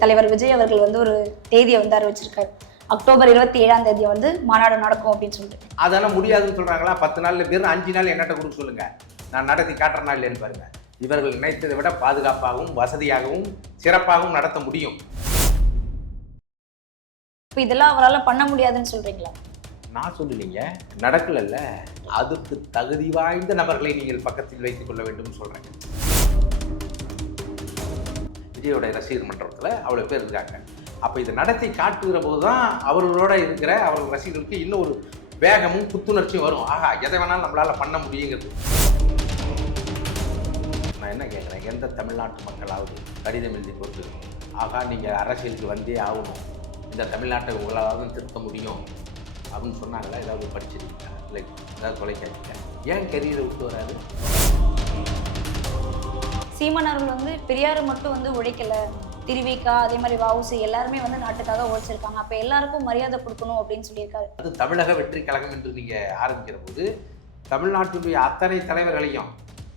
தலைவர் விஜய் அவர்கள் வந்து ஒரு தேதியை வந்து அறிவிச்சிருக்காரு. அக்டோபர் இருபத்தி ஏழாம் தேதி வந்து மாநாடு நடக்கும் அப்படின்னு சொல்லிட்டு. அதெல்லாம் முடியாதுன்னு சொல்றாங்களா? பத்து நாள்ல வெறும் அஞ்சு நாள் என்னட்ட கொடுக்க சொல்லுங்க. நான் நடத்தி காட்டுறேனா இல்லைன்னு பாருங்க. இவர்கள் நினைத்ததை விட பாதுகாப்பாகவும் வசதியாகவும் சிறப்பாகவும் நடத்த முடியும். இப்போ இதெல்லாம் அவரால் பண்ண முடியாதுன்னு சொல்றீங்களா? நான் சொல்லலைங்க. நடக்கலல்ல. அதுக்கு தகுதி வாய்ந்த நபர்களை நீங்கள் பக்கத்தில் வைத்துக் கொள்ள வேண்டும் சொல்றேன் விஜயோடைய ரசிகர் மன்றத்தில் அவ்வளோ பேர் இருக்காங்க. அப்போ இதை நடத்தி காட்டுகிற போது தான் அவர்களோட இருக்கிற அவர்கள் ரசிகர்களுக்கு இன்னும் ஒரு வேகமும் புத்துணர்ச்சியும் வரும். ஆஹா எதை வேணாலும் நம்மளால் பண்ண முடியுங்கிறது. நான் என்ன கேட்குறேன்? எந்த தமிழ்நாட்டு மக்களாவது கடிதம் எழுதி போட்டு ஆகா நீங்கள் அரசியலுக்கு வந்தே ஆகணும். இந்த தமிழ்நாட்டை உங்களால் தான் திருத்த முடியும். அப்படின்னு சொன்னாங்களா? ஏதாவது படிச்சிருக்கீங்களா? இல்லை ஏதாவது தொலைக்காட்சியில்? ஏன் கெரியரை விட்டு வராது சீமான் அவர்கள் வந்து பெரியார் மட்டும் வந்து உழைக்கல. திருவிக்கா அதே மாதிரி வவுசி எல்லாருமே வந்து நாட்டுக்காக உழைச்சிருக்காங்க. அப்போ எல்லாருக்கும் மரியாதை கொடுக்கணும் அப்படின்னு சொல்லியிருக்காரு. அது தமிழக வெற்றி கழகம் என்று நீங்கள் ஆரம்பிக்கிற போது தமிழ்நாட்டினுடைய அத்தனை தலைவர்களையும்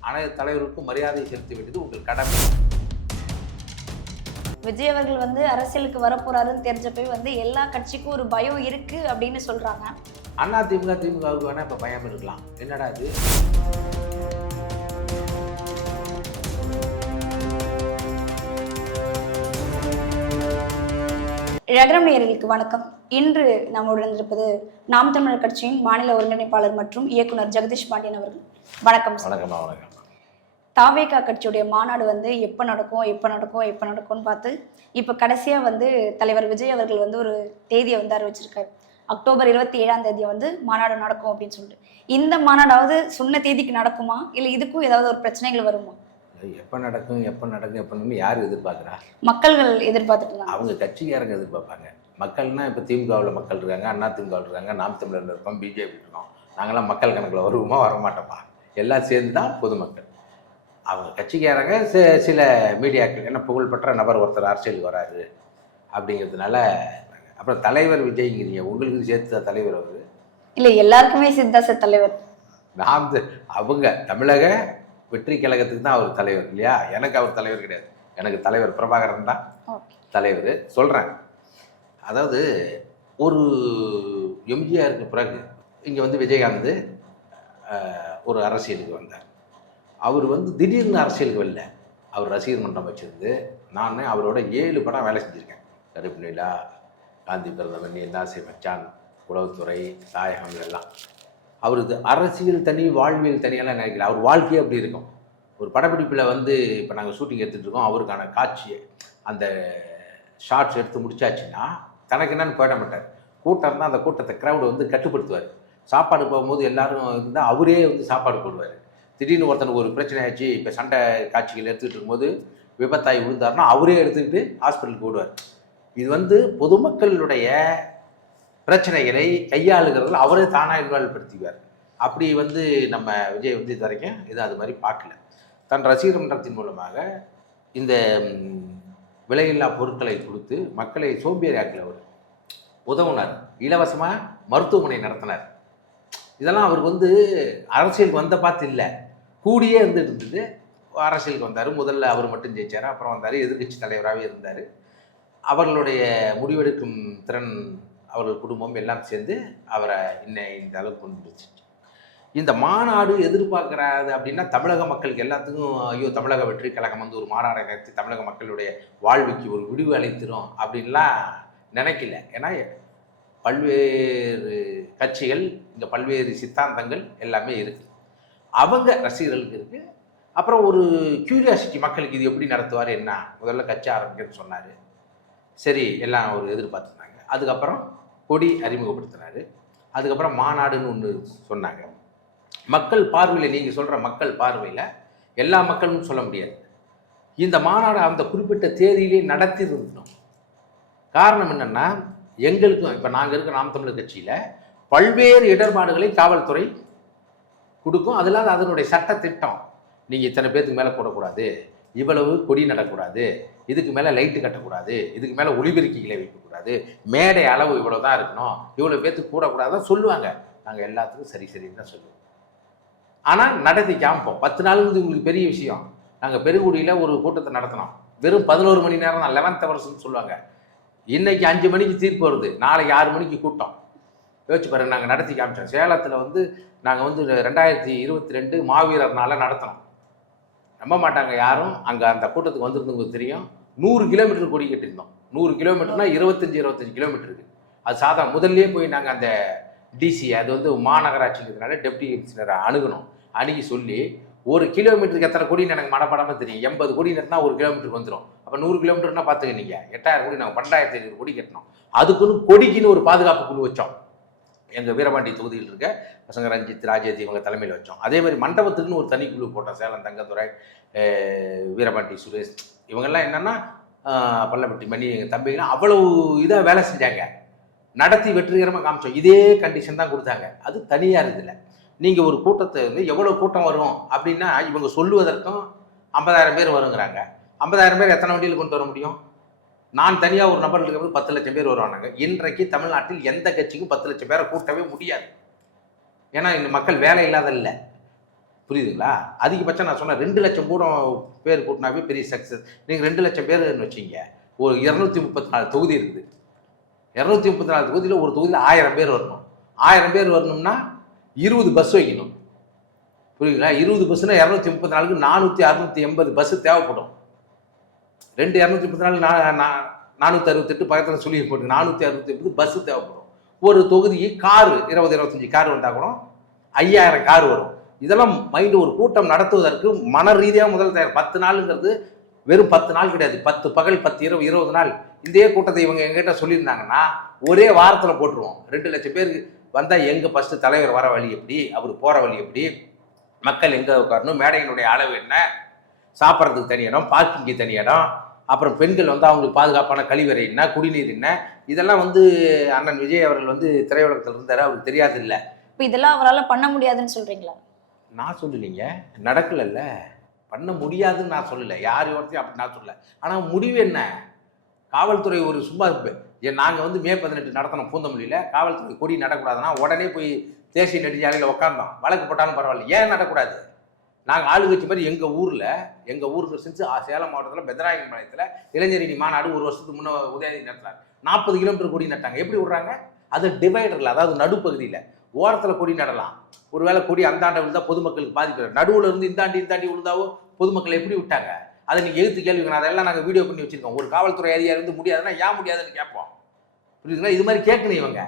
அனைத்து தலைவருக்கும் மரியாதை செலுத்த வேண்டியது உங்கள் கடமை. விஜய் அவர்கள் வந்து அரசியலுக்கு வரப்போறாருன்னு தெரிஞ்சப்பவே வந்து எல்லா கட்சிக்கும் ஒரு பயம் இருக்கு அப்படின்னு சொல்றாங்க. அண்ணா திமுக திமுகவுக்கு வேணால் இப்போ பயம் இருக்கலாம். என்னடா இது? ரகரம் நேயர்களுக்கு வணக்கம். இன்று நம்முடன் இருப்பது நாம் தமிழர் கட்சியின் மாநில ஒருங்கிணைப்பாளர் மற்றும் இயக்குனர் ஜெகதீஷ் பாண்டியன் அவர்கள். வணக்கம் சார். வணக்கம்மா வணக்கம். தாவேகா கட்சியுடைய மாநாடு வந்து எப்போ நடக்கும் எப்போ நடக்கும் எப்போ நடக்கும்னு பார்த்து இப்போ கடைசியாக வந்து தலைவர் விஜய் அவர்கள் வந்து ஒரு தேதியை வந்து அறிவிச்சிருக்காரு. அக்டோபர் இருபத்தி ஏழாம் தேதி வந்து மாநாடு நடக்கும் அப்படின்னு சொல்லிட்டு. இந்த மாநாடாவது சொன்ன தேதிக்கு நடக்குமா? இல்லை இதுக்கும் ஏதாவது ஒரு பிரச்சனைகள் வருமா? எப்போ நடக்கும் எப்போ நடக்கும் எப்போன்னு யார் எதிர்பார்க்குறா? மக்கள்கள் எதிர்பார்த்துட்டு அவங்க கட்சிக்காரங்க எதிர்பார்ப்பாங்க. மக்கள்னா இப்போ திமுகவில் மக்கள் இருக்காங்க அண்ணா திமுகவில் இருக்காங்க நாம் தமிழர் இருக்கோம் பிஜேபி இருக்கோம். நாங்களாம் மக்கள் கணக்கில் வருவோமா வரமாட்டோமா? எல்லாம் சேர்ந்து தான் பொதுமக்கள். அவங்க கட்சிக்காரங்க சில மீடியாக்கள் என்ன புகழ்பெற்ற நபர் ஒருத்தர் அரசியலுக்கு வராரு அப்படிங்கிறதுனால அப்புறம் தலைவர் விஜய்ங்கிறீங்க உங்களுக்கு சேர்த்து தான் தலைவர் அவர்? இல்லை எல்லாருக்குமே சித்தாச தலைவர். நாம் அவங்க தமிழக வெற்றி கழகத்துக்கு தான் அவர் தலைவர் இல்லையா? எனக்கு அவர் தலைவர் கிடையாது. எனக்கு தலைவர் பிரபாகரன் தான் தலைவர். சொல்கிறேன் அதாவது ஒரு எம்ஜிஆருக்கு பிறகு இங்கே வந்து விஜயகாந்த் ஒரு அரசியலுக்கு வந்தார். அவர் வந்து திடீர்னு அரசியலுக்கு வரல. அவர் ரசிகர் மன்றம் வச்சிருந்து நான் அவரோட ஏழு படம் வேலை செஞ்சுருக்கேன். கருப்பு நிலா காந்தி பிறந்தவன் என்னாசி மச்சான் உளவுத்துறை தாயகம் எல்லாம் அவருக்கு அரசியல் தனி வாழ்வியல் தனியெல்லாம் நினைக்கல. அவர் வாழ்க்கையே அப்படி இருக்கும். ஒரு படப்பிடிப்பில் வந்து இப்போ நாங்கள் ஷூட்டிங் எடுத்துகிட்டு இருக்கோம். அவருக்கான காட்சியை அந்த ஷார்ட்ஸ் எடுத்து முடிச்சாச்சுன்னா தனக்கு என்னன்னு போயிட மாட்டார். கூட்டம் தான் அந்த கூட்டத்தை க்ரௌடு வந்து கட்டுப்படுத்துவார். சாப்பாடு போகும்போது எல்லாரும் இருந்தால் அவரே வந்து சாப்பாடு போடுவார். திடீர்னு ஒருத்தனுக்கு ஒரு பிரச்சனை ஆச்சு இப்போ சண்டை காட்சிகள் எடுத்துக்கிட்டு இருக்கும்போது விபத்தாகி விழுந்தாருன்னா அவரே எடுத்துக்கிட்டு ஹாஸ்பிட்டலுக்கு போடுவார் இது வந்து பொதுமக்களுடைய பிரச்சனைகளை கையாளுகிறதுல அவரே தானாக இன்வால்வ் அப்படி வந்து நம்ம விஜய் வந்து இது வரைக்கும் அது மாதிரி பார்க்கல. தன் ரசிகர் மன்றத்தின் மூலமாக இந்த விலையில்லா பொருட்களை கொடுத்து மக்களை சோம்பேறியாக்கல அவர் உதவுனார். இலவசமாக மருத்துவமனை நடத்தினார். இதெல்லாம் அவர் வந்து அரசியலுக்கு வந்த பார்த்து இல்லை. கூடியே இருந்துட்டு இருந்தது. அரசியலுக்கு வந்தார். முதல்ல அவர் மட்டும் ஜெயிச்சார். அப்புறம் வந்தார். எதிர்கட்சி தலைவராகவே இருந்தார். அவர்களுடைய முடிவெடுக்கும் திறன் அவர்கள் குடும்பம் எல்லாம் சேர்ந்து அவரை இன்னை இந்த அளவுக்கு கொண்டு வந்துருச்சு. இந்த மாநாடு எதிர்பார்க்கறாது அப்படின்னா தமிழக மக்களுக்கு எல்லாத்துக்கும் ஐயோ தமிழக வெற்றி கழகம் வந்து ஒரு மாநாடை நடத்தி தமிழக மக்களுடைய வாழ்வுக்கு ஒரு விடிவு அளித்திரும் அப்படின்லாம் நினைக்கல. ஏன்னா பல்வேறு கட்சிகள் இந்த பல்வேறு சித்தாந்தங்கள் எல்லாமே இருக்குது அவங்க ரசிகர்களுக்கு இருக்குது அப்புறம் ஒரு கியூரியாசிட்டி மக்களுக்கு இது எப்படி நடத்துவார் என்ன? முதல்ல கட்சி ஆரம்பிக்கன்னு சொன்னார். சரி எல்லாம் ஒரு எதிர்பார்த்துருந்தாங்க. அதுக்கப்புறம் கொடி அறிமுகப்படுத்தினார் அதுக்கப்புறம் மாநாடுன்னு ஒன்று சொன்னாங்க. மக்கள் பார்வையில் நீங்கள் சொல்கிற மக்கள் பார்வையில் எல்லா மக்களும் சொல்ல முடியாது. இந்த மாநாடு அந்த குறிப்பிட்ட தேதியிலே நடத்தி இருந்தோம் காரணம் என்னென்னா எங்களுக்கும் இப்போ நாங்கள் இருக்க நாம் தமிழர் கட்சியில் பல்வேறு இடர்பாடுகளை காவல்துறை கொடுக்கும். அது இல்லாத அதனுடைய சட்ட திட்டம் நீங்கள் இத்தனை பேர்த்துக்கு மேலே போடக்கூடாது. இவ்வளவு கொடி நடக்கூடாது இதுக்கு மேலே லைட்டு கட்டக்கூடாது. இதுக்கு மேலே ஒளிபெருக்கிகளை வைக்கக்கூடாது. மேடை அளவு இவ்வளோ தான் இருக்கணும் இவ்வளோ பேர்த்து கூடக்கூடாதான் சொல்லுவாங்க. நாங்கள் எல்லாத்துக்கும் சரி சரின்னு தான் சொல்லுவோம். ஆனால் நடத்தி காமிப்போம் பத்து நாளுங்கிறது உங்களுக்கு பெரிய விஷயம். நாங்கள் பெருங்குடியில் ஒரு கூட்டத்தை நடத்தினோம். வெறும் பதினோரு மணி நேரம் தான். லெவன்த் ஹவர்ஸ்னு சொல்லுவாங்க. இன்றைக்கி அஞ்சு மணிக்கு தீர்ப்பு வருது. நாளைக்கு ஆறு மணிக்கு கூட்டம். யோசிச்சு பாருங்க. நாங்கள் நடத்தி காமிச்சோம். சேலத்தில் வந்து நாங்கள் வந்து ரெண்டாயிரத்தி இருபத்தி ரெண்டு மாவீரர் நடத்தினோம். நம்ப மாட்டாங்க யாரும். அங்கே அந்த கூட்டத்துக்கு வந்திருந்தவங்களுக்கு தெரியும். நூறு கிலோமீட்டர் கொடி கட்டியிருந்தோம். நூறு கிலோமீட்டர்னா இருபத்தஞ்சி இருபத்தஞ்சி கிலோமீட்டருக்கு அது சாதா முதல்லே போய் நாங்கள் அந்த டிசி அது வந்து மாநகராட்சிங்கிறதுனால டெப்டி கமிஷனரை அணுகணும். அணுகி சொல்லி ஒரு கிலோமீட்டருக்கு எத்தனை கோடின்னு எனக்கு மனப்படாமல் தெரியும். எண்பது கோடி நட்டினா ஒரு கிலோமீட்டருக்கு வந்துடும் அப்போ நூறு கிலோமீட்டர்னா பார்த்துக்க நீங்கள் எட்டாயிரம் கோடி நாங்கள் பன்னெண்டாயிரத்தி ஐநூறு கோடி கட்டினோம். அதுக்குன்னு கொடிக்குன்னு ஒரு பாதுகாப்பு குழு வச்சோம். எங்கள் வீரபாண்டி தொகுதியில் இருக்க பசங்க ரஞ்சித் ராஜேதி இவங்க தலைமையில் வச்சோம். அதே மாதிரி மண்டபத்துக்குன்னு ஒரு தனி குழு போட்டோம் சேலம் தங்கத்துறை வீரபாண்டி சுரேஷ் இவங்கெல்லாம் என்னென்னா அஹ் பள்ளப்பட்டி மணி எங்கள் தம்பிங்களாம் அவ்வளவு இதாக வேலை செஞ்சாங்க. நடத்தி வெற்றிகரமாக காமிச்சோம். இதே கண்டிஷன் தான் கொடுத்தாங்க. அது தனியாக இதில் நீங்கள் ஒரு கூட்டத்தை வந்து எவ்வளோ கூட்டம் வரும் அப்படின்னா இவங்க சொல்லுவதற்கும் ஐம்பதாயிரம் பேர் வருங்கிறாங்க. ஐம்பதாயிரம் பேர் எத்தனை வண்டியில் கொண்டு வர முடியும்? நான் தனியாக ஒரு நபர் இருக்கும்போது பத்து லட்சம் பேர் வருவானாங்க. இன்றைக்கு தமிழ்நாட்டில் எந்த கட்சிக்கும் பத்து லட்சம் பேரை கூட்டவே முடியாது. ஏன்னா இந்த மக்கள் வேலை இல்லாத இல்லை புரியுதுங்களா? அதிகபட்சம் நான் சொன்னேன் ரெண்டு லட்சம் கூட பேர் கூட்டினாவே பெரிய சக்ஸஸ் நீங்கள் ரெண்டு லட்சம் பேர்னு வச்சிங்க. ஒரு இரநூத்தி முப்பத்தி நாலு தொகுதி இருக்குது. இரநூத்தி முப்பத்தி நாலு தொகுதியில் ஒரு தொகுதியில் ஆயிரம் பேர் வரணும். ஆயிரம் பேர் வரணும்னா இருபது பஸ் வைக்கணும். புரியுதுங்களா? இருபது பஸ்ஸுனா இரநூத்தி முப்பத்தி நாலுக்கு நானூற்றி அறுநூத்தி எண்பது பஸ்ஸு தேவைப்படும். ரெண்டு இரநூத்தி முப்பத்தி நாலு நானூற்றி அறுபத்தெட்டு பக்கத்தில் சொல்லி போட்டு நானூற்றி அறுபத்தி எட்டு பஸ்ஸு தேவைப்படும். ஒரு தொகுதிக்கு காரு இருபது இருபத்தஞ்சி கார் வந்தால் கூட ஐயாயிரம் கார் வரும். இதெல்லாம் மைண்டு ஒரு கூட்டம் நடத்துவதற்கு மன ரீதியாக முதல் தயார். பத்து நாளுங்கிறது வெறும் பத்து நாள் கிடையாது. பத்து பகல் பத்து இரவு இருபது நாள். இதே கூட்டத்தை இவங்க எங்கிட்ட சொல்லியிருந்தாங்கன்னா ஒரே வாரத்தில் போட்டுருவோம். ரெண்டு லட்சம் பேருக்கு வந்தால் எங்கே ஃபஸ்ட்டு தலைவர் வர வழி எப்படி? அவர் போகிற வழி எப்படி? மக்கள் எங்கே உட்காரணும்? மேடையினுடைய அளவு என்ன? சாப்பிட்றதுக்கு தனி இடம் பார்க்கிங்க்கு தனி இடம். அப்புறம் பெண்கள் வந்து அவங்களுக்கு பாதுகாப்பான கழிவறை என்ன குடிநீர் என்ன இதெல்லாம் வந்து அண்ணன் விஜய் அவர்கள் வந்து திரையுலகத்தில் இருந்தார் அவருக்கு தெரியாது இல்லை. இப்போ இதெல்லாம் அவரால் பண்ண முடியாதுன்னு சொல்றீங்களா? நான் சொல்லலைங்க. நடக்கலைல்ல. பண்ண முடியாதுன்னு நான் சொல்லலை. யார் ஒருத்தையும் அப்படி நான் சொல்லலை. ஆனால் முடிவு என்ன? காவல்துறை ஒரு சும்மா நாங்கள் வந்து மே பதினெட்டு நடத்தினோம் பூந்தமல்லியில் காவல்துறை கொடி நடக்கூடாதுன்னா உடனே போய் தேசிய நெடுஞ்சாலையில் உட்காந்தோம் வழக்கு போட்டாலும் பரவாயில்ல. ஏன் நடக்கூடாது நாங்கள் ஆளுங்கட்சி மாதிரி எங்கள் ஊரில் எங்கள் ஊருக்கு செஞ்சு சேலம் மாவட்டத்தில் பெத்தராயன் பாளையத்தில் இளைஞரணி மாநாடு ஒரு வருஷத்துக்கு முன்னே உதயநிதி நடத்தினார் நாற்பது கிலோமீட்டர் கொடி நட்டாங்க. எப்படி விடுறாங்க? அது டிவைடரில் அதாவது நடுப்பகுதியில். ஓரத்தில் கொடி நடலாம். ஒருவேளை கொடி அந்தாண்ட விழுந்தா பொதுமக்களுக்கு பாதிப்பு நடுவில் இருந்து இந்தாண்டி இந்தாண்டி விழுந்தாவோ பொதுமக்களை எப்படி விட்டாங்க? அதை நீங்கள் எழுத்து கேள்விங்க அதெல்லாம் நாங்கள் வீடியோ பண்ணி வச்சுருக்கோம். ஒரு காவல்துறை அதிகாரி வந்து முடியாதுன்னா ஏன் முடியாதுன்னு கேட்போம். புரியுதுங்களா? இது மாதிரி கேட்கணும் இவங்க.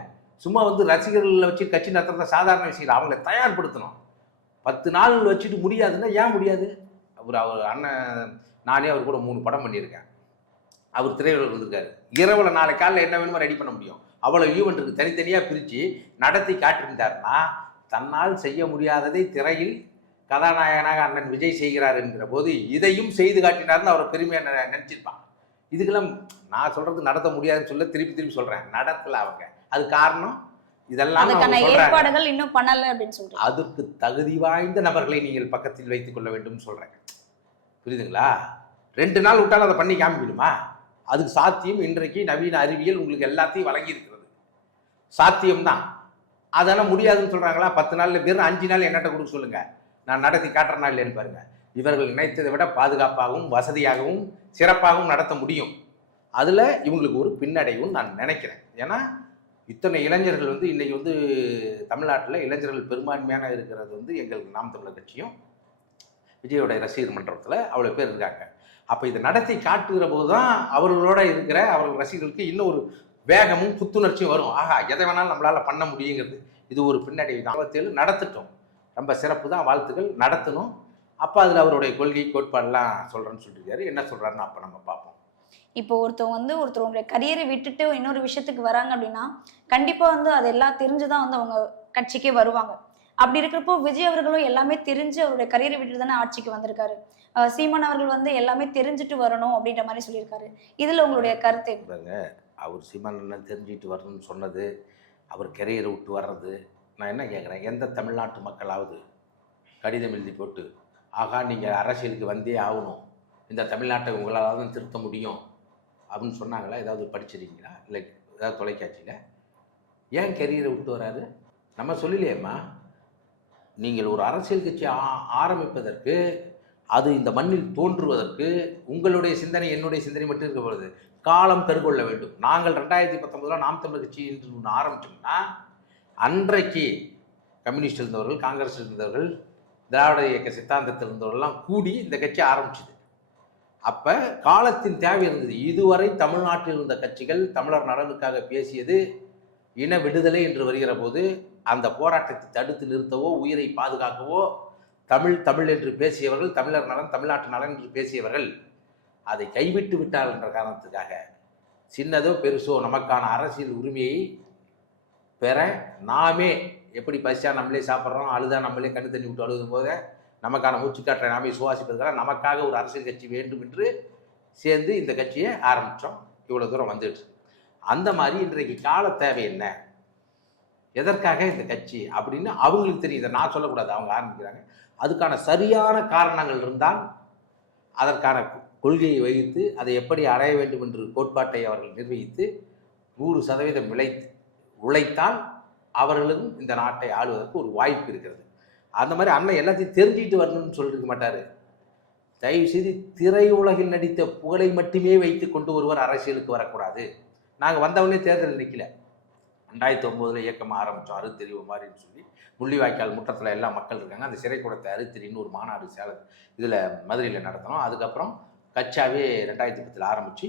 சும்மா வந்து ரசிகர்களை வச்சு கட்சி நடத்துறத சாதாரண விஷயம் இல்லை. அவங்களை தயார்படுத்தணும். பத்து நாள் வச்சுட்டு முடியாதுன்னா ஏன் முடியாது? அவர் அவர் அண்ணன் நானே அவர் கூட மூணு படம் பண்ணியிருக்கேன். அவர் திரையுலகில் இருந்திருக்காரு. இரவில் நாளை காலையில் என்ன வேணுமோ ரெடி பண்ண முடியும். அவ்வளோ ஈவெண்ட்டுக்கு தனித்தனியாக பிரித்து நடத்தி காட்டியிருந்தாருன்னா தன்னால் செய்ய முடியாததை திரையில் கதாநாயகனாக அண்ணன் விஜய் செய்கிறார் என்கிற போது இதையும் செய்து காட்டினார்னு அவரை பெருமையாக நினச்சிருப்பான். இதுக்கெல்லாம் நான் சொல்கிறது நடத்த முடியாதுன்னு சொல்ல திருப்பி திருப்பி சொல்கிறேன் நடத்தலை அவங்க. அது காரணம்? இதெல்லாம் ஏற்பாடுகள் இன்னும் பண்ணல அப்படின்னு சொல்றீங்க. அதற்கு தகுதி வாய்ந்த நபர்களை நீங்கள் பக்கத்தில் வைத்துக் கொள்ள வேண்டும் சொல்றேன். புரியுதுங்களா? ரெண்டு நாள் விட்டாலும் அதை பண்ணி காமிக்கணுமா? அதுக்கு சாத்தியம் இன்றைக்கு நவீன அறிவியல் உங்களுக்கு எல்லாத்தையும் வழங்கி இருக்கிறது சாத்தியம்தான். அதெல்லாம் முடியாதுன்னு சொல்றாங்களா? பத்து நாள்ல வெறும் அஞ்சு நாள் என்னட்ட கொடுக்க சொல்லுங்க. நான் நடத்தி காட்டுறேனா இல்லைன்னு பாருங்க. இவர்கள் நினைத்ததை விட பாதுகாப்பாகவும் வசதியாகவும் சிறப்பாகவும் நடத்த முடியும். அதுல இவங்களுக்கு ஒரு பின்னடைவும் நான் நினைக்கிறேன். ஏன்னா இத்தனை இளைஞர்கள் வந்து இன்றைக்கி வந்து தமிழ்நாட்டில் இளைஞர்கள் பெரும்பான்மையான இருக்கிறது வந்து எங்கள் நாம் தமிழர் கட்சியும் விஜயோடைய ரசிகர் மன்றத்தில் அவ்வளோ பேர் இருக்காங்க. அப்போ இதை நடத்தி காட்டுகிற போது தான் அவர்களோட இருக்கிற அவர்கள் ரசிகர்களுக்கு இன்னும் ஒரு வேகமும் புத்துணர்ச்சியும் வரும். ஆஹா எதை வேணாலும் நம்மளால் பண்ண முடியுங்கிறது. இது ஒரு பின்னடைவு தான். இருபத்தேழு நடத்திட்டோம். ரொம்ப சிறப்பு தான். வாழ்த்துக்கள். நடத்தணும். அப்போ அதில் அவருடைய கொள்கை கோட்பாடெல்லாம் சொல்கிறேன்னு சொல்லியிருக்காரு. என்ன சொல்கிறாருன்னு அப்போ நம்ம பார்ப்போம். இப்போ ஒருத்தவங்க வந்து ஒருத்தவங்களுடைய கரியரை விட்டுட்டு இன்னொரு விஷயத்துக்கு வராங்க அப்படின்னா கண்டிப்பா வந்து அது எல்லாம் தெரிஞ்சுதான் வந்து அவங்க கட்சிக்கே வருவாங்க. அப்படி இருக்கிறப்போ விஜய் அவர்களும் எல்லாமே தெரிஞ்சு அவருடைய கரியரை விட்டுட்டு தானே ஆட்சிக்கு வந்திருக்காரு. சீமான் அவர்கள் வந்து எல்லாமே தெரிஞ்சுட்டு வரணும் அப்படின்ற மாதிரி சொல்லியிருக்காரு. இதுல உங்களுடைய கருத்து அவர் சீமான் தெரிஞ்சுட்டு வரணும்னு சொன்னது அவர் கெரியரை விட்டு வர்றது நான் என்ன கேட்குறேன் எந்த தமிழ்நாட்டு மக்களாவது கடிதம் எழுதி போட்டு ஆகா நீங்கள் அரசியலுக்கு வந்தே ஆகணும். இந்த தமிழ்நாட்டை உங்களால் தான் திருத்த முடியும். அப்படின்னு சொன்னாங்களா? ஏதாவது படிச்சிருக்கீங்களா? இல்லை ஏதாவது தொலைக்காட்சியில்? ஏன் கெரியரை விட்டு வராரு? நம்ம சொல்லலையேம்மா. நீங்கள் ஒரு அரசியல் கட்சி ஆ ஆரம்பிப்பதற்கு அது இந்த மண்ணில் தோன்றுவதற்கு உங்களுடைய சிந்தனை என்னுடைய சிந்தனை மட்டும் இருக்க பொழுது காலம் கருகொள்ள வேண்டும். நாங்கள் ரெண்டாயிரத்தி பத்தொன்பதுல நாம் தமிழ் கட்சி என்று ஒன்று ஆரம்பித்தோம்னா அன்றைக்கு கம்யூனிஸ்ட் இருந்தவர்கள் காங்கிரஸ் இருந்தவர்கள் திராவிட இயக்க சித்தாந்தத்தில் இருந்தவர்கள்லாம் கூடி இந்த கட்சி ஆரம்பிச்சுது. அப்போ காலத்தின் தேவை இருந்தது. இதுவரை தமிழ்நாட்டில் இருந்த கட்சிகள் தமிழர் நலனுக்காக பேசியது இன விடுதலை என்று வருகிற போது அந்த போராட்டத்தை தடுத்து நிறுத்தவோ உயிரை பாதுகாக்கவோ தமிழ் தமிழ் என்று பேசியவர்கள் தமிழர் நலன் தமிழ்நாட்டு நலன் என்று பேசியவர்கள் அதை கைவிட்டு விட்டார் என்ற காரணத்துக்காக சின்னதோ பெருசோ நமக்கான அரசியல் உரிமையை பெற நாமே எப்படி பசியாக நம்மளே சாப்பிட்றோம் அழுதா நம்மளே கண்ணு தண்ணி விட்டு அழுதும் போது நமக்கான மூச்சுக்காற்றை நாமே சுவாசிப்பதற்காக நமக்காக ஒரு அரசியல் கட்சி வேண்டும் என்று சேர்ந்து இந்த கட்சியை ஆரம்பித்தோம் இவ்வளோ தூரம் வந்துட்டு அந்த மாதிரி இன்றைக்கு கால தேவை என்ன? எதற்காக இந்த கட்சி அப்படின்னு அவங்களுக்கு தெரியும். இதை நான் சொல்லக்கூடாது. அவங்க ஆரம்பிக்கிறாங்க. அதுக்கான சரியான காரணங்கள் இருந்தால் அதற்கான கொள்கையை வகித்து அதை எப்படி அடைய வேண்டும் என்று கோட்பாட்டை அவர்கள் நிர்வகித்து நூறு சதவீதம் விளை உழைத்தால் அவர்களும் இந்த நாட்டை ஆளுவதற்கு ஒரு வாய்ப்பு இருக்கிறது. அந்த மாதிரி அண்ணன் எல்லாத்தையும் தெரிஞ்சுக்கிட்டு வரணும்னு சொல்லிருக்க மாட்டார். தயவு செய்து திரையுலகில் நடித்த புகழை மட்டுமே வைத்து கொண்டு ஒருவர் அரசியலுக்கு வரக்கூடாது. நாங்கள் வந்தவொடனே தேர்தல் நிற்கல ரெண்டாயிரத்தி ஒம்போதில் இயக்கம் ஆரம்பித்தோம் அறுத்தறிவு மாதிரின்னு சொல்லி. முள்ளிவாய்க்கால் முற்றத்தில் எல்லா மக்கள் இருக்காங்க. அந்த சிறைக்கூடத்தை அறுத்தறின்னு ஒரு மாநாடு சேலம் இதில் மதுரையில் நடத்தினோம். அதுக்கப்புறம் கச்சாவே ரெண்டாயிரத்தி பத்தில் ஆரம்பித்து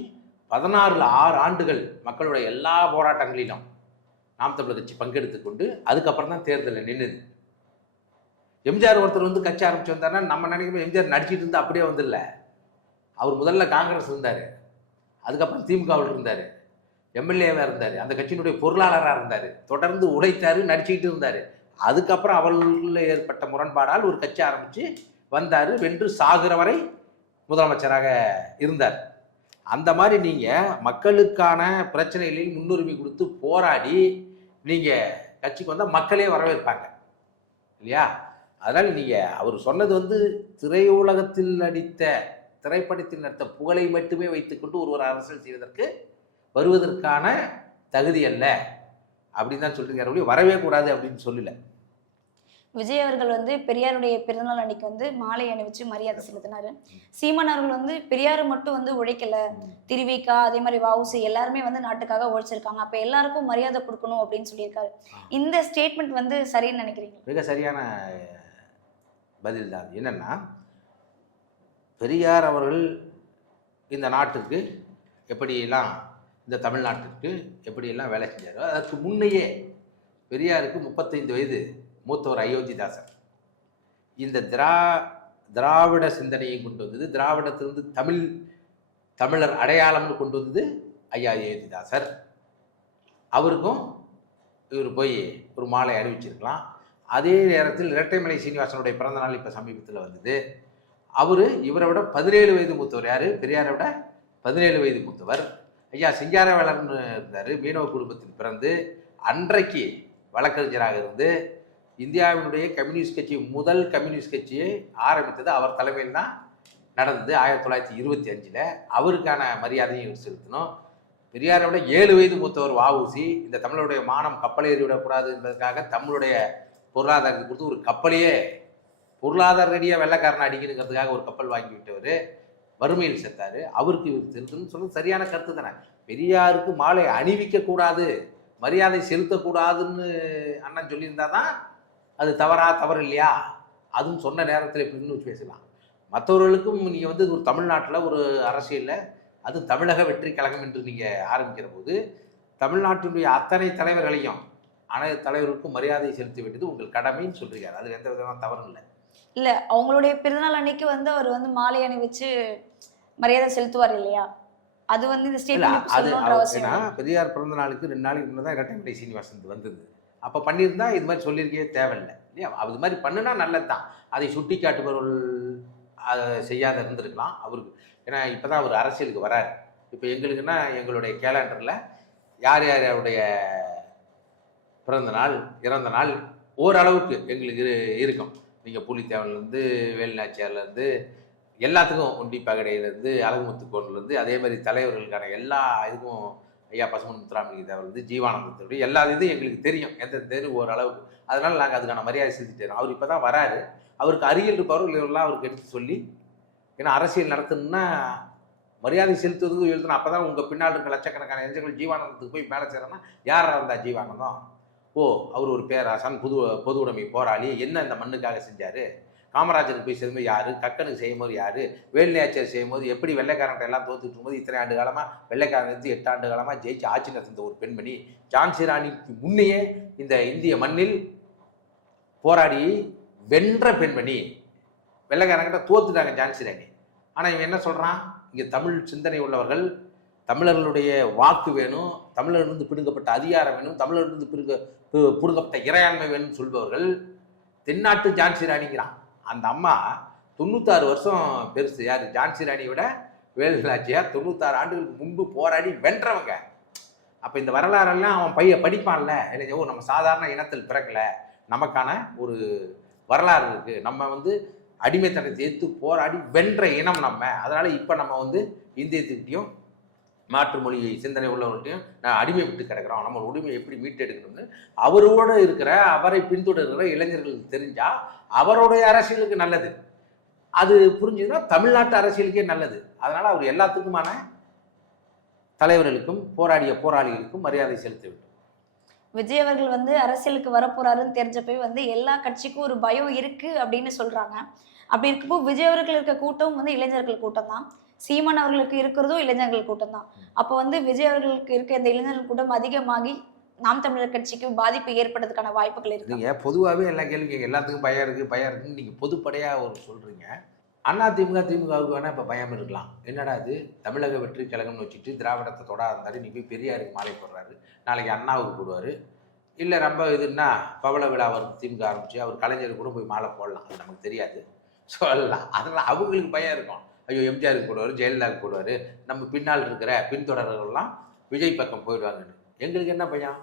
பதினாறில் ஆறு ஆண்டுகள் மக்களுடைய எல்லா போராட்டங்களிலும் நாம் தமிழர் கட்சி பங்கெடுத்து கொண்டு அதுக்கப்புறம் தான் தேர்தலில் நின்றுது எம்ஜிஆர் ஒருத்தர் வந்து கட்சி ஆரம்பிச்சு வந்தாருன்னா நம்ம நினைக்கிறோம் எம்ஜிஆர் நடிச்சிட்டு இருந்தா அப்படியே வந்துடல அவர் முதல்ல காங்கிரஸ் இருந்தார். அதுக்கப்புறம் திமுகவில் இருந்தார். எம்எல்ஏவாக இருந்தார். அந்த கட்சியினுடைய பொருளாளராக இருந்தார். தொடர்ந்து உழைத்தார் நடிச்சுக்கிட்டு இருந்தார். அதுக்கப்புறம் அவர்களில் ஏற்பட்ட முரண்பாடால் ஒரு கட்சி ஆரம்பித்து வந்தார். வென்று சாகுற வரை முதலமைச்சராக இருந்தார். அந்த மாதிரி நீங்கள் மக்களுக்கான பிரச்சனைகளில் முன்னுரிமை கொடுத்து போராடி நீங்கள் கட்சிக்கு வந்தால் மக்களே வரவேற்பாங்க. இல்லையா? அதனால் நீங்கள் அவர் சொன்னது வந்து திரையுலகத்தில் நடித்த திரைப்படத்தில் நடித்த புகழை மட்டுமே வைத்துக்கொண்டு ஒருவர் அரசியல் செய்வதற்கு வருவதற்கான தகுதி அல்ல. அப்படின்னு தான் ஒழிய வரவே கூடாது அப்படின்னு சொல்லல. விஜய் அவர்கள் வந்து பெரியாருடைய பிறந்தநாள் அன்னைக்கு வந்து மாலை அணிவிச்சு மரியாதை செலுத்தினாரு. சீமான் அவர்கள் வந்து பெரியார் மட்டும் வந்து உழைக்கல. திருவிக்கா அதே மாதிரி வவுசி எல்லாருமே வந்து நாட்டுக்காக உழைச்சிருக்காங்க. அப்ப எல்லாருக்கும் மரியாதை கொடுக்கணும் அப்படின்னு சொல்லியிருக்காரு. இந்த ஸ்டேட்மெண்ட் வந்து சரின்னு நினைக்கிறீங்க மிக சரியான பதில் தான். என்னன்னா பெரியார் அவர்கள் இந்த நாட்டிற்கு எப்படியெல்லாம் இந்த தமிழ்நாட்டிற்கு எப்படியெல்லாம் வேலை செஞ்சாரோ அதற்கு முன்னையே பெரியாருக்கு முப்பத்தைந்து வயது மூத்தவர் அயோத்திதாசர் இந்த திரா திராவிட சிந்தனையை கொண்டு வந்தது திராவிடத்திலிருந்து தமிழ் தமிழர் அடையாளம்னு கொண்டு வந்தது ஐயா அயோத்திதாசர். அவருக்கும் இவர் போய் ஒரு மாலை அறிவிச்சிருக்கலாம் அதே நேரத்தில் இரட்டைமலை சீனிவாசனுடைய பிறந்த நாள் இப்போ சமீபத்தில் வந்தது. அவர் இவரை விட பதினேழு வயது மூத்தவர் யார்? பெரியாரை விட பதினேழு வயது மூத்தவர். ஐயா சிங்காரவேலர்னு இருந்தார் மீனவ குடும்பத்தில் பிறந்து அன்றைக்கு வழக்கறிஞராக இருந்து இந்தியாவினுடைய கம்யூனிஸ்ட் கட்சி முதல் கம்யூனிஸ்ட் கட்சியை ஆரம்பித்தது அவர் தலைமையில் தான் நடந்தது ஆயிரத்தி தொள்ளாயிரத்தி இருபத்தி அஞ்சில். அவருக்கான மரியாதையும் செலுத்தணும். பெரியாரை விட ஏழு வயது மூத்தவர் வஉசி இந்த தமிழருடைய மானம் கப்பலேறி விடக்கூடாது என்பதற்காக தமிழுடைய பொருளாதாரத்தை கொடுத்து ஒரு கப்பலையே பொருளாதார ரீதியாக வெள்ளக்காரனை அடிக்கணுங்கிறதுக்காக ஒரு கப்பல் வாங்கி விட்டவர் வறுமையில் செத்தார். அவருக்கு இவர் செலுத்தணும்னு சொல்றது சரியான கருத்து தானே. பெரியாருக்கு மாலை அணிவிக்கக்கூடாது மரியாதை செலுத்தக்கூடாதுன்னு அண்ணன் சொல்லியிருந்தா தான் அது தவறா தவறு இல்லையா அதுவும் சொன்ன நேரத்தில் இப்படின்னு பேசலாம். மற்றவர்களுக்கும் நீங்கள் வந்து ஒரு தமிழ்நாட்டில் ஒரு அரசியலில் அது தமிழக வெற்றி கழகம் என்று நீங்கள் ஆரம்பிக்கிற போது தமிழ்நாட்டினுடைய அத்தனை தலைவர்களையும் அனைத்து தலைவருக்கும் மரியாதை செலுத்த வேண்டியது உங்கள் கடமைன்னு சொல்றீங்க அது எந்த விதமான தவறும் இல்லை. இல்ல அவங்களுடைய பிறந்தநாள் அன்னைக்கு வந்து அவர் வந்து மாலை அணிவிச்சு மரியாதை செலுத்துவார் இல்லையா? அது வந்து இந்த ஸ்டேட்மெண்ட் அது சொல்லணுன்ற அவர் அவசியம் ஏன்னா இல்லை. பெரியார் பிறந்த நாளுக்கு ரெண்டு நாளைக்கு முன்னே தான் இரட்டைமலை சீனிவாசன் வந்தது. அப்போ பண்ணியிருந்தா இது மாதிரி சொல்லியிருக்கவே தேவையில்லை இல்லையா? அது மாதிரி பண்ணுனா நல்லது தான். அதை சுட்டி காட்டுபவர்கள் அதை செய்யாத இருந்திருக்கலாம் அவருக்கு. ஏன்னா இப்போ தான் அவர் அரசியலுக்கு வராரு. இப்போ எங்களுக்குன்னா எங்களுடைய கேலண்டரில் யார் யார் அவருடைய பிறந்த நாள் இறந்த நாள் ஓரளவுக்கு எங்களுக்கு இருக்கும். நீங்கள் புலித்தேவன்லேருந்து வேலுநாச்சியார்லேருந்து எல்லாத்துக்கும் உண்டி பகடையிலேருந்து அழகுமுத்து கோன்லேருந்து அதே மாதிரி தலைவர்களுக்கான எல்லா இதுக்கும் ஐயா பசுமன் முத்துராமலிங்க தேவர்லேருந்து ஜீவானந்தத்தோடு எல்லா இதுவும் எங்களுக்கு தெரியும். எந்த தெரு ஓரளவுக்கு. அதனால் நாங்கள் அதுக்கான மரியாதை செஞ்சுட்டு அவர் இப்போ தான் வராரு. அவருக்கு அருகில் இருப்பவர்கள் இவரெல்லாம் அவருக்கு எடுத்து சொல்லி ஏன்னா அரசியல் நடத்தணும்னா மரியாதை செலுத்துவதுக்கு எழுதணும் அப்போ தான் உங்கள் பின்னால் இருக்க லட்சக்கணக்கான இளைஞர்கள் ஜீவானந்தத்துக்கு போய் மேலே சேரணும்னா யார் இருந்தா ஜீவானந்தம்? ஓ அவர் ஒரு பேராசான் புது பொது உடைமை போராளி. என்ன இந்த மண்ணுக்காக செஞ்சார்? காமராஜருக்கு போய் சேர்ந்து யார்? கக்கனுக்கு செய்யும்போது யார்? வேலுநாச்சியார் செய்யும்போது எப்படி வெள்ளைக்காரன்ட்ட எல்லாம் தோத்துட்டு இருக்கும்போது இத்தனை ஆண்டு காலமாக வெள்ளைக்காரன் இருந்து எட்டு ஆண்டு காலமாக ஜெயிச்சு ஆட்சி நடந்த ஒரு பெண்மணி. ஜான்சி ராணிக்கு முன்னையே இந்த இந்திய மண்ணில் போராடி வென்ற பெண்மணி. வெள்ளைக்காரங்கிட்ட தோத்துட்டாங்க ஜான்சி ராணி. ஆனால் இவன் என்ன சொல்கிறான் இங்கே தமிழ் சிந்தனை உள்ளவர்கள் தமிழர்களுடைய வாக்கு வேணும் தமிழரிலிருந்து பிடுங்கப்பட்ட அதிகாரம் வேணும் தமிழரிலிருந்து பிடுங்க பிடுங்கப்பட்ட இறையாண்மை வேணும்னு சொல்பவர்கள் தென்னாட்டு ஜான்சி ராணிங்கிறான். அந்த அம்மா தொண்ணூத்தாறு வருஷம் பெருசு. யார்? ஜான்சி ராணியை விட வேலுநாச்சியார். தொண்ணூத்தாறு ஆண்டுகளுக்கு முன்பு போராடி வென்றவங்க. அப்போ இந்த வரலாறெல்லாம் அவன் பைய படிப்பான்ல. இல்லை ஓ நம்ம சாதாரண இனத்தில் பிறக்கல. நமக்கான ஒரு வரலாறு இருக்குது நம்ம வந்து அடிமைத்தனத்தை எதிர்த்து போராடி வென்ற இனம் நம்ம. அதனால் இப்போ நம்ம வந்து இந்தியத்துக்கிட்டையும் மாற்று மொழி சிந்தனை உள்ளவர்களையும் நான் அடிமைப்பட்டு கிடக்கிறோம். நம்ம உரிமையை எப்படி மீட்டெடுக்கணும்னு அவரோட இருக்கிற அவரை பின்தொடர்கிற இளைஞர்களுக்கு தெரிஞ்சால் அவருடைய அரசியலுக்கு நல்லது. அது புரிஞ்சுதுன்னா தமிழ்நாட்டு அரசியலுக்கே நல்லது. அதனால் அவர் எல்லாத்துக்குமான தலைவர்களுக்கும் போராடிய போராளிகளுக்கும் மரியாதை செலுத்த வேண்டும். விஜய் அவர்கள் வந்து அரசியலுக்கு வரப்போறாருன்னு தெரிஞ்சப்போ வந்து எல்லா கட்சிக்கும் ஒரு பயம் இருக்கு அப்படின்னு சொல்றாங்க. அப்படி இருக்கப்போ விஜய் அவர்கள் இருக்க கூட்டம் வந்து இளைஞர்கள் கூட்டம் தான் சீமான் அவர்களுக்கு இருக்கிறதும் இளைஞர்கள் கூட்டம் தான் அப்போ வந்து விஜய் அவர்களுக்கு இருக்க இந்த இளைஞர்கள் கூட்டம் அதிகமாகி நாம் தமிழர் கட்சிக்கு பாதிப்பு ஏற்படுறதுக்கான வாய்ப்புகள் இருக்கு. பொதுவாகவே எல்லா கேள்விக்கும் எல்லாத்துக்கும் பயம் இருக்குது பயம் இருக்குன்னு நீங்கள் பொதுப்படையாக ஒரு சொல்கிறீங்க அண்ணா திமுக திமுகவுக்கு வேணால் இப்போ பயம் இருக்கலாம். என்னடா இது? தமிழக வெற்றி கழகம்னு வச்சுட்டு திராவிடத்தை தொடாத இருந்தாரு நீ போய் பெரியாருக்கு மாலை போடுறாரு. நாளைக்கு அண்ணாவுக்கு போடுவார். இல்லை ரொம்ப இதுன்னா பவள விழா அவர் திமுக ஆரம்பிச்சு. அவர் கலைஞர் கூட போய் மாலை போடலாம். அது நமக்கு தெரியாது. சொல்லலாம். அதனால் அவங்களுக்கு பயம் இருக்கும். ஐயோ எம்ஜிஆருக்கு போடுவார் ஜெயலலிதாவுக்கு போடுவார் நம்ம பின்னால் இருக்கிற பின்தொடர்கள்லாம் விஜய் பக்கம் போயிடுவாங்கன்னு. எங்களுக்கு என்ன பையன்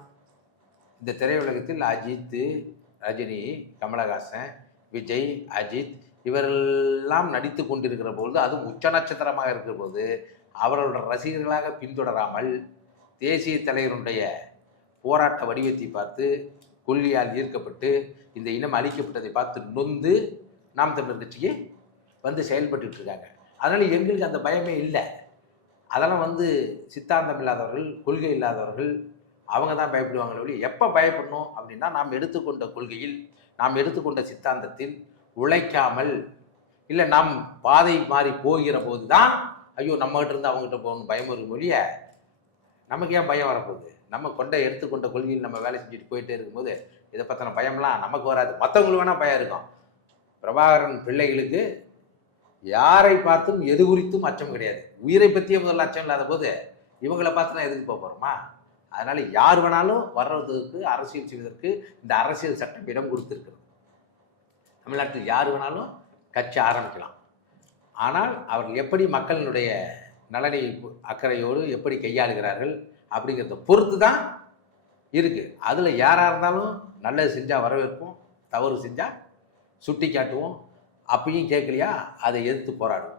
இந்த திரையுலகத்தில் அஜித் ரஜினி கமலஹாசன் விஜய் அஜித் இவரெல்லாம் நடித்து கொண்டிருக்கிற பொழுது அதுவும் உச்ச நட்சத்திரமாக இருக்கிற போது அவர்களோட ரசிகர்களாக பின்தொடராமல் தேசிய தலைவருடைய போராட்ட வடிவத்தை பார்த்து கொல்லியால் ஈர்க்கப்பட்டு இந்த இனம் அழிக்கப்பட்டதை பார்த்து நொந்து நாம் தமிழர் கட்சிக்கு வந்து செயல்பட்டு இருக்காங்க. அதனால் எங்களுக்கு அந்த பயமே இல்லை. அதெல்லாம் வந்து சித்தாந்தம் இல்லாதவர்கள் கொள்கை இல்லாதவர்கள் அவங்க தான் பயப்படுவாங்களே ஒழி எப்போ பயப்படணும் அப்படின்னா நாம் எடுத்துக்கொண்ட கொள்கையில் நாம் எடுத்துக்கொண்ட சித்தாந்தத்தில் உழைக்காமல் இல்லை நாம் பாதை மாறி போகிற போது தான் ஐயோ நம்மகிட்ட இருந்து அவங்ககிட்ட போகணும் பயம் இருக்கும் ஒழிய நமக்கு ஏன் பயம் வரப்போகுது? நம்ம கொண்ட எடுத்துக்கொண்ட கொள்கையில் நம்ம வேலை செஞ்சுட்டு போயிட்டே இருக்கும்போது இதை பற்றின பயம்லாம் நமக்கு வராது. மற்றவங்களுக்கு வேணால் பயம் இருக்கும். பிரபாகரன் பிள்ளைகளுக்கு யாரை பார்த்தும் எது குறித்தும் அச்சம் கிடையாது. உயிரை பற்றிய முதல்ல அச்சம் இல்லாத போது இவங்களை பார்த்து நான் எதுக்கு போக போகிறோமா அதனால் யார் வேணாலும் வர்றதுக்கு அரசியல் செய்வதற்கு இந்த அரசியல் சட்டம் இடம் கொடுத்துருக்குது தமிழ்நாட்டில் யார் வேணாலும் கட்சி ஆரம்பிக்கலாம். ஆனால் அவர்கள் எப்படி மக்களினுடைய நலனை அக்கறையோடு எப்படி கையாளுகிறார்கள் அப்படிங்கிறத பொறுத்து தான் இருக்குது அதில் யாராக இருந்தாலும் நல்லது செஞ்சால் வரவேற்போம் தவறு செஞ்சால் சுட்டி காட்டுவோம் அப்பயும் கேட்கலையா? அதை எதிர்த்து போராடுவோம்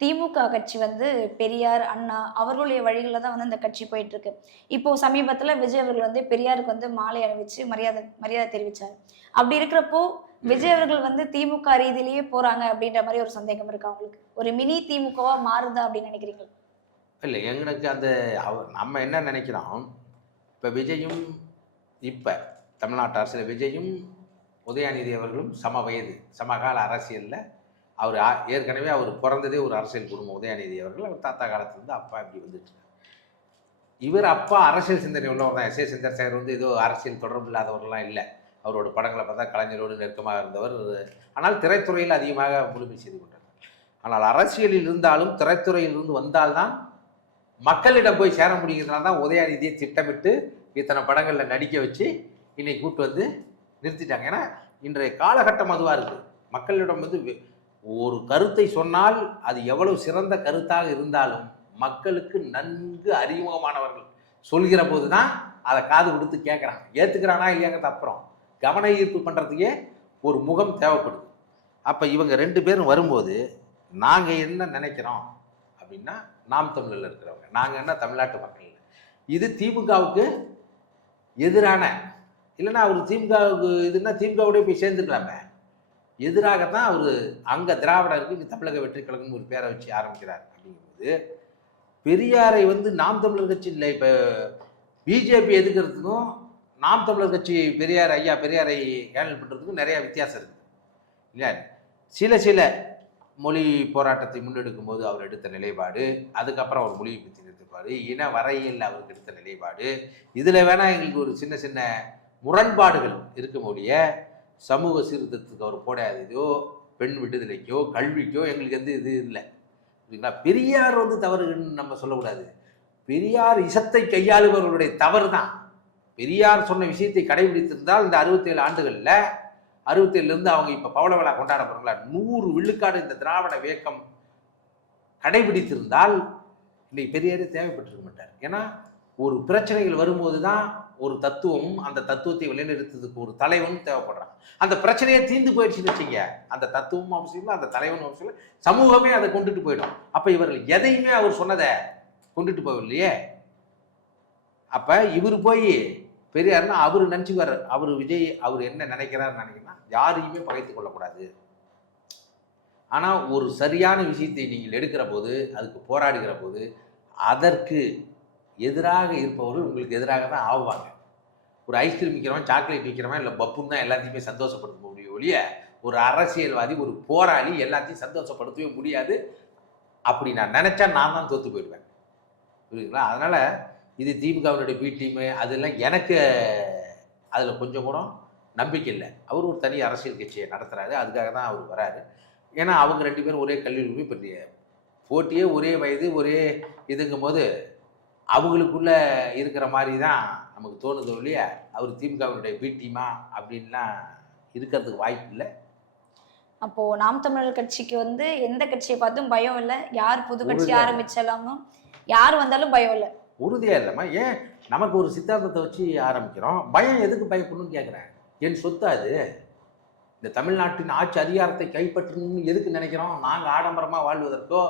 திமுக கட்சி வந்து பெரியார் அண்ணா அவர்களுடைய வழிகளில் தான் வந்து இந்த கட்சி போயிட்டு இருக்கு இப்போ சமீபத்துல விஜய் அவர்கள் வந்து பெரியாருக்கு வந்து மாலை அணிவிச்சு மரியாதை மரியாதை தெரிவிச்சார். அப்படி இருக்கிறப்போ விஜய் அவர்கள் வந்து திமுக ரீதியிலேயே போறாங்க அப்படின்ற மாதிரி ஒரு சந்தேகம் இருக்கு அவங்களுக்கு ஒரு மினி திமுகவா மாறுதா அப்படின்னு நினைக்கிறீங்க? இல்லை எங்களுக்கு அந்த அவர் நம்ம என்ன நினைக்கிறோம்? இப்போ விஜயும் இப்போ தமிழ்நாட்டு அரசியல் விஜயும் உதயாநிதி அவர்களும் சம வயது சமகால அரசியலில் அவர் ஆ- ஏற்கனவே அவர் பிறந்ததே ஒரு அரசியல் குடும்பம் உதயாநிதி அவர்கள். அவர் தாத்தா காலத்துலேருந்து அப்பா இப்படி வந்துட்டு இவர் அப்பா அரசியல் சிந்தனை உள்ளவர் தான். எஸ் ஏ சந்திரசேகர் வந்து ஏதோ அரசியல் தொடர்பு இல்லாதவர்கள்லாம் இல்லை. அவரோட படங்களை பார்த்தா கலைஞரோடு நெருக்கமாக இருந்தவர். ஆனால் திரைத்துறையில் அதிகமாக முழுமை செய்து கொண்டார். ஆனால் அரசியலில் இருந்தாலும் திரைத்துறையில் இருந்து வந்தால்தான் மக்களிடம் போய் சேர முடியுங்கிறதுனால தான் உதயாநிதியை திட்டமிட்டு இத்தனை படங்களில் நடிக்க வச்சு இன்னைக்கு கூட்டு வந்து நிறுத்திட்டாங்க. ஏன்னா இன்றைய காலகட்டம் அதுவாக இருக்குது மக்களிடம் வந்து ஒரு கருத்தை சொன்னால் அது எவ்வளவு சிறந்த கருத்தாக இருந்தாலும் மக்களுக்கு நன்கு அறிமுகமானவர்கள் சொல்கிற போது தான் அதை காது கொடுத்து கேட்குறாங்க ஏற்றுக்கிறானா இல்லையாங்கிறது அப்புறம் கவன ஈர்ப்பு பண்ணுறதுக்கே ஒரு முகம் தேவைப்படுது. அப்போ இவங்க ரெண்டு பேரும் வரும்போது நாங்கள் என்ன நினைக்கிறோம் அப்படின்னா நாம் தமிழில் இருக்கிறவங்க நாங்கள் என்ன தமிழ்நாட்டு மக்கள்? இது திமுகவுக்கு எதிரான இல்லைன்னா அவர் திமுகவுக்கு இதுன்னா திமுகவுடைய போய் சேர்ந்துக்கலாமே? எதிராகத்தான் அவர் அங்கே திராவிடருக்கு இங்கே தமிழக வெற்றி கழகம் ஒரு பேரை வச்சு ஆரம்பிக்கிறார் அப்படிங்கும்போது பெரியாரை வந்து நாம் தமிழர் கட்சி இல்லை இப்போ பிஜேபி எதுக்கிறதுக்கும் நாம் தமிழர் கட்சி பெரியார் ஐயா பெரியாரை ஹேண்டில் பண்ணுறதுக்கும் நிறைய வித்தியாசம் இருக்குது இல்லையா? சில சில மொழி போராட்டத்தை முன்னெடுக்கும் போது அவர் எடுத்த நிலைப்பாடு அதுக்கப்புறம் அவர் மொழியை பற்றி நிறுத்திப்பாடு இன வரையில் அவருக்கு எடுத்த நிலைப்பாடு. இதில் வேணால் எங்களுக்கு ஒரு சின்ன சின்ன முரண்பாடுகள் இருக்கும் ஒழிய சமூக சீர்திருத்தத்துக்கு அவர் போடாததோ பெண் விடுதலைக்கோ கல்விக்கோ எங்களுக்கு எந்த இது இல்லை. சரிங்களா பெரியார் வந்து தவறுன்னு நம்ம சொல்லக்கூடாது. பெரியார் இசத்தை கையாளுபவர்களுடைய தவறு தான் பெரியார் சொன்ன விஷயத்தை கடைபிடித்திருந்தால் இந்த அறுபத்தேழு ஆண்டுகளில் அறுபத்தேழுலேருந்து அவங்க இப்போ பவள விழா கொண்டாட போகிறாங்களா நூறு விழுக்காடு இந்த திராவிட வேக்கம் கடைபிடித்திருந்தால் இன்னைக்கு பெரியாரே தேவைப்பட்டிருக்க மாட்டார். ஏன்னா ஒரு பிரச்சனைகள் வரும்போது தான் ஒரு தத்துவம் அந்த தத்துவத்தை வழிநிறுத்ததுக்கு ஒரு தலைவனும் தேவைப்படுறான். அந்த பிரச்சனையை தீர்ந்து போயிடுச்சுன்னு வச்சுங்க அந்த தத்துவமும் அவசியம் இல்லை அந்த தலைவனும் அவசியம் இல்லை. சமூகமே அதை கொண்டுட்டு போயிடும். அப்போ இவர்கள் எதையுமே அவர் சொன்னதை கொண்டுட்டு போகலையே அப்போ இவர் போய் பெரியார்னா அவர் நினச்சிக்குவார் அவர் விஜய் அவர் என்ன நினைக்கிறாருன்னு நினைக்கிறேன்னா யாரையுமே பகைத்து கொள்ளக்கூடாது. ஆனால் ஒரு சரியான விஷயத்தை நீங்கள் எடுக்கிற போது அதுக்கு போராடுகிற போது அதற்கு எதிராக இருப்பவர்கள் உங்களுக்கு எதிராக தான் ஆவாங்க. ஒரு ஐஸ்கிரீம் விற்கிறவன் சாக்லேட் விற்கிறவன் இல்லை பப்புன்னு தான் எல்லாத்தையுமே சந்தோஷப்படுத்த முடியும் ஒழிய ஒரு அரசியல்வாதி ஒரு போராளி எல்லாத்தையும் சந்தோஷப்படுத்தவே முடியாது. அப்படி நான் நினச்சா நான் தான் தோற்று போயிடுவேன். புரியுதுங்களா? அதனால் இது திமுகவினுடைய பி டீமு அதெல்லாம் எனக்கு அதில் கொஞ்சம் கூட நம்பிக்கை இல்லை. அவர் ஒரு தனி அரசியல் கட்சியை நடத்துகிறாரு அதுக்காக தான் அவர் வராரு. ஏன்னா அவங்க ரெண்டு பேரும் ஒரே கல்வி பெரிய போட்டியே ஒரே வயது ஒரே இதுங்கும் போது அவங்களுக்குள்ள இருக்கிற மாதிரி தான் நமக்கு தோணுது இல்லையா அவர் திமுகவினுடைய பி டீமா அப்படின்லாம் இருக்கிறதுக்கு வாய்ப்பு இல்லை. அப்போ நாம் தமிழர் கட்சிக்கு வந்து எந்த கட்சியை பார்த்தும் பயம் இல்லை. யார் புது கட்சி. ஆரம்பிச்சாலும் யார் வந்தாலும் பயம் இல்லை. உறுதியா இல்லைம்மா. ஏன்? நமக்கு ஒரு சித்தாந்தத்தை வச்சு ஆரம்பிக்கிறோம். பயம் எதுக்கு பயப்படணும்னு கேட்குறேன் என் சொத்து அது. இந்த தமிழ்நாட்டின் ஆட்சி அதிகாரத்தை கைப்பற்றணும்னு எதுக்கு நினைக்கிறோம்? நாங்கள் ஆடம்பரமாக வாழ்வதற்கோ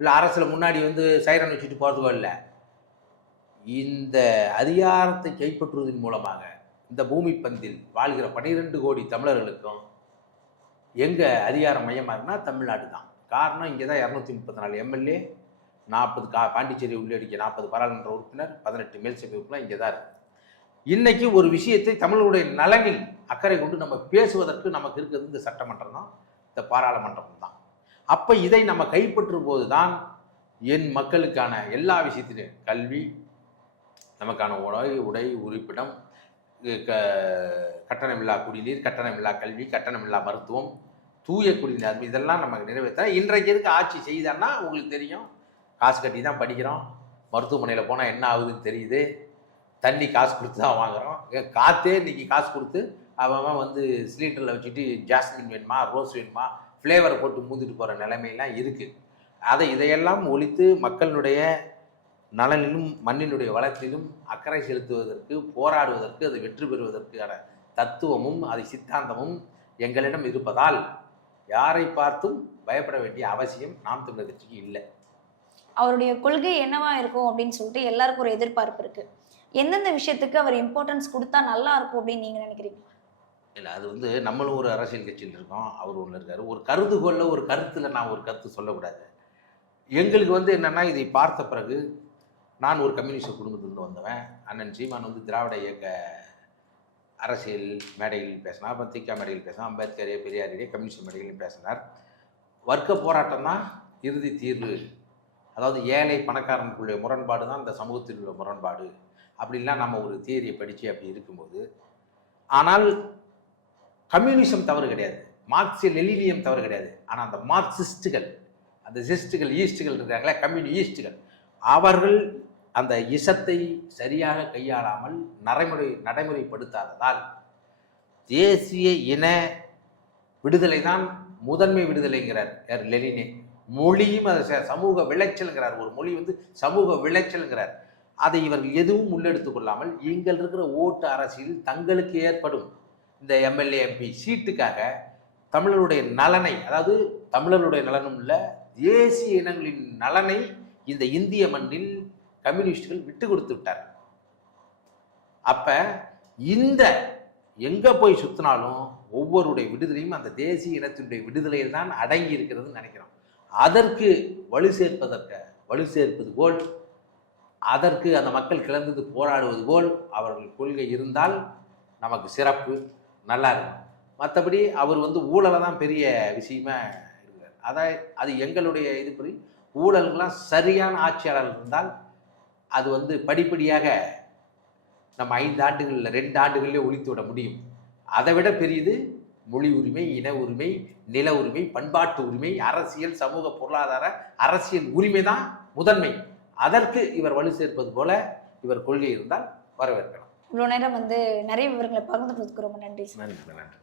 இல்லை அரசில் முன்னாடி வந்து சைரன் வச்சுட்டு போகிறதுக்கோ இல்லை. இந்த அதிகாரத்தை கைப்பற்றுவதன் மூலமாக இந்த பூமி பந்தில் வாழ்கிற பனிரெண்டு கோடி தமிழர்களுக்கும் எங்கே அதிகாரம் மையமாக இருக்குன்னா தமிழ்நாடு தான் காரணம் இங்கே தான் இரநூத்தி முப்பத்தி நாலு எம்எல்ஏ நாற்பது கா பாண்டிச்சேரி உள்ளடிக்க நாற்பது பாராளுமன்ற உறுப்பினர் பதினெட்டு மேல்சபை உறுப்பினர் இங்கே தான் இருக்குது இன்னைக்கு ஒரு விஷயத்தை தமிழருடைய நலனில் அக்கறை கொண்டு நம்ம பேசுவதற்கு நமக்கு இருக்கிறது இந்த சட்டமன்றம் தான் இந்த பாராளுமன்றம் தான் அப்போ இதை நம்ம கைப்பற்றும் போது தான் என் மக்களுக்கான எல்லா விஷயத்திலும் கல்வி நமக்கான உணவு உடை உறுப்பிடம் க கட்டணமில்லா குடிநீர் கட்டணமில்லா கல்வி கட்டணமில்லா மருத்துவம் தூய குடிநீர் இதெல்லாம் நமக்கு நிறைவேற்ற இன்றைக்கு எதுக்கு ஆட்சி செய்தான்னா உங்களுக்கு தெரியும். காசு கட்டி தான் படிக்கிறோம். மருத்துவமனையில் போனால் என்ன ஆகுதுன்னு தெரியுது. தண்ணி காசு கொடுத்து தான் வாங்குகிறோம் காற்றே இன்னைக்கு காசு கொடுத்து அவன் அவன் வந்து சிலிண்டரில் வச்சுட்டு ஜாஸ்மின் வேணுமா ரோஸ் வேணுமா ஃப்ளேவரை போட்டு மூந்துட்டு போகிற நிலைமையெல்லாம் இருக்குது அதை இதையெல்லாம் ஒழித்து மக்களுடைய நலனிலும் மண்ணினுடைய வளத்திலும் அக்கறை செலுத்துவதற்கு போராடுவதற்கு அதை வெற்றி பெறுவதற்கான தத்துவமும் அதை சித்தாந்தமும் எங்களிடம் இருப்பதால் யாரை பார்த்தும் பயப்பட வேண்டிய அவசியம் நாம் தமிழர் கட்சிக்கு இல்லை. அவருடைய கொள்கை என்னவா இருக்கும் அப்படின்னு சொல்லிட்டு எல்லாருக்கும் ஒரு எதிர்பார்ப்பு இருக்கு. எந்தெந்த விஷயத்துக்கு அவர் இம்பார்ட்டன்ஸ் கொடுத்தா நல்லா இருக்கும் அப்படின்னு நீங்க நினைக்கிறீங்க? இல்லை அது வந்து நம்மளும் ஒரு அரசியல் கட்சியில் இருக்கோம் அவர் ஒன்று இருக்காரு. ஒரு கருதுகோளில் ஒரு கருத்தில் நான் ஒரு கருத்து சொல்லக்கூடாது. எங்களுக்கு வந்து என்னென்னா இதை பார்த்த பிறகு நான் ஒரு கம்யூனிஸ்ட் குடும்பத்திலிருந்து வந்தவன். அண்ணன் சீமான் வந்து திராவிட இயக்க அரசியல் மேடைகளில் பேசினார் அப்புறம் திக்கா மேடையில் பேசினார் அம்பேத்கரே பெரியாரிடையே கம்யூனிஸ்ட் மேடைகளில் பேசினார். வர்க்க போராட்டம் தான் இறுதி தீர்வு. அதாவது ஏழை பணக்காரனுக்குள்ள முரண்பாடு தான் இந்த சமூகத்தில் உள்ள முரண்பாடு. அப்படின்லாம் நம்ம ஒரு தியரியை படித்து அப்படி இருக்கும்போது ஆனால் கம்யூனிசம் தவறு கிடையாது. மார்க்சிய லெலினியம் தவறு கிடையாது. ஆனால் அந்த மார்க்சிஸ்டுகள் அந்த சிஸ்டுகள் ஈஸ்டுகள் இருக்காங்களே கம்யூனிஸ்டுகள் அவர்கள் அந்த இசத்தை சரியாக கையாளாமல் நடைமுறை நடைமுறைப்படுத்தாததால் தேசிய இன விடுதலை தான் முதன்மை விடுதலைங்கிறார் யார்? மொழியும் அதை ச- சமூக விளைச்சல்ங்கிறார். ஒரு மொழி வந்து சமூக விளைச்சல்ங்கிறார். அதை இவர்கள் எதுவும் உள்ளெடுத்து கொள்ளாமல் எங்கள் இருக்கிற ஓட்டு அரசியல் தங்களுக்கு ஏற்படும். இந்த எம்எல்ஏ எம்பி சீட்டுக்காக தமிழருடைய நலனை அதாவது தமிழருடைய நலனும் இல்லை தேசிய இனங்களின் நலனை இந்த இந்திய மண்ணில் கம்யூனிஸ்டுகள் விட்டு கொடுத்து விட்டார். அப்ப இந்த எங்கே போய் சுற்றினாலும் ஒவ்வொருடைய விடுதலையும் அந்த தேசிய இனத்தினுடைய விடுதலையில் தான் அடங்கி இருக்கிறதுன்னு நினைக்கிறோம். அதற்கு வலு சேர்ப்பதற்கு வலு சேர்ப்பது போல் அதற்கு அந்த மக்கள் கிளர்ந்து போராடுவது போல் அவர்கள் கொள்கை இருந்தால் நமக்கு சிறப்பு நல்லா இருக்கும். மற்றபடி அவர் வந்து ஊழலை தான் பெரிய விஷயமா இருக்கிறார் அதான் அது எங்களுடைய இதுபடி ஊழல்கள்லாம் சரியான ஆட்சியாளர் இருந்தால் அது வந்து படிப்படியாக நம்ம ஐந்து ஆண்டுகளில் ரெண்டு ஆண்டுகளிலே ஒழித்து விட முடியும். அதை விட பெரியது மொழி உரிமை இன உரிமை நில உரிமை பண்பாட்டு உரிமை அரசியல் சமூக பொருளாதார அரசியல் உரிமை தான் முதன்மை. அதற்கு இவர் வலு சேர்ப்பது போல இவர் கொள்கை இருந்தால் வரவேற்கலாம். இவ்வளோ நேரம் வந்து நிறைய விவரங்களை பகிர்ந்து கொடுத்துக்கு ரொம்ப நன்றி நன்றி நன்றி.